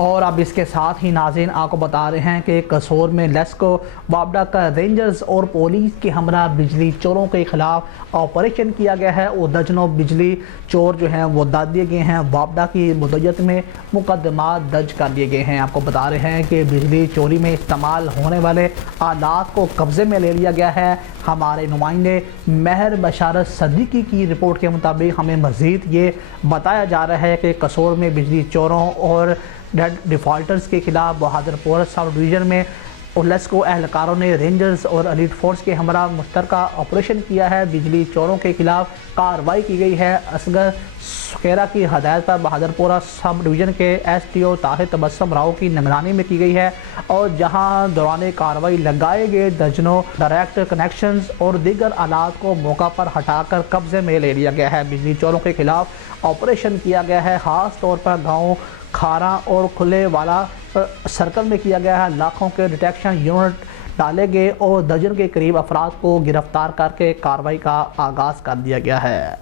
और अब इसके साथ ही नाज़रीन आपको बता रहे हैं कि कसोर में लेस्को वापडा का रेंजर्स और पुलिस के हमरा बिजली चोरों के खिलाफ ऑपरेशन किया गया है और दर्जनों बिजली चोर जो हैं वो दाद दिए गए हैं। वापडा की मुद्दत में मुकदमा दर्ज कर लिए गए हैं। आपको बता रहे हैं कि बिजली चोरी में इस्तेमाल होने वाले आलात को कब्जे में ले लिया गया है। हमारे नुमाइंदे महर बशारत सदीकी की रिपोर्ट के मुताबिक हमें मज़ीद ये बताया जा रहा है कि कसोर में बिजली चोरों और डेड डिफ़ॉल्टर्स के खिलाफ बहादुरपुर सब डिवीज़न में लेस्को एहलकारों ने रेंजर्स और एलीट फोर्स के हमरा मुश्तरका ऑपरेशन किया है। बिजली चोरों के खिलाफ कार्रवाई की गई है। असगर सुखेरा की हदायत पर बहादुरपुरा सब डिवीज़न के STO ताहिर तबस्सुम राव की निगरानी में की गई है और जहां दौरान कार्रवाई लगाए गए दर्जनों डायरेक्ट कनेक्शंस और दीगर आलात को मौका पर हटाकर कब्जे में ले लिया गया है। बिजली चोरों के खिलाफ ऑपरेशन किया गया है। ख़ास तौर पर गाँव खारा और खुले वाला सर्कल में किया गया है। लाखों के डिटेक्शन यूनिट डाले गए और दर्जन के करीब अफराद को गिरफ्तार करके कार्रवाई का आगाज़ कर दिया गया है।